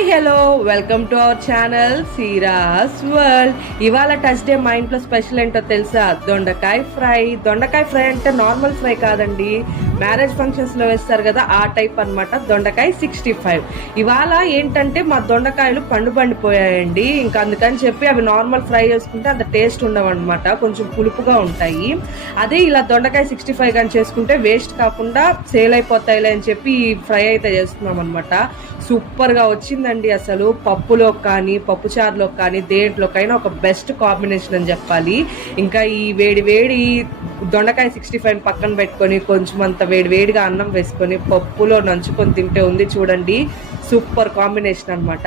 Hi hello welcome to our channel సీరాస్ world. ఇవాళ టచ్డే మా ఇంట్లో స్పెషల్ ఏంటో తెలుసా? దొండకాయ ఫ్రై అంటే నార్మల్ ఫ్రై కాదండి, మ్యారేజ్ ఫంక్షన్స్ లో వేస్తారు కదా ఆ టైప్ అన్నమాట. దొండకాయ 65. ఇవాళ ఏంటంటే మా దొండకాయలు పండిపోయాయండి. ఇంకా అందుకని చెప్పి అవి నార్మల్ ఫ్రై చేసుకుంటే అంత టేస్ట్ ఉండవు అనమాట, కొంచెం పులుపుగా ఉంటాయి. అదే ఇలా దొండకాయ 65 కానీ చేసుకుంటే వేస్ట్ కాకుండా సేల్ అయిపోతాయిలే అని చెప్పి ఈ ఫ్రై అయితే చేస్తున్నాం అనమాట. సూపర్ గా వచ్చిందండి. అసలు పప్పులో కానీ పప్పు చారులో కానీ దేంట్లోకైనా ఒక బెస్ట్ కాంబినేషన్ అని చెప్పాలి. ఇంకా ఈ వేడి దొండకాయ 65 పక్కన పెట్టుకొని కొంచెం అంత వేడిగా అన్నం వేసుకొని పప్పులో నంచుకొని తింటే ఉంది చూడండి, సూపర్ కాంబినేషన్ అనమాట.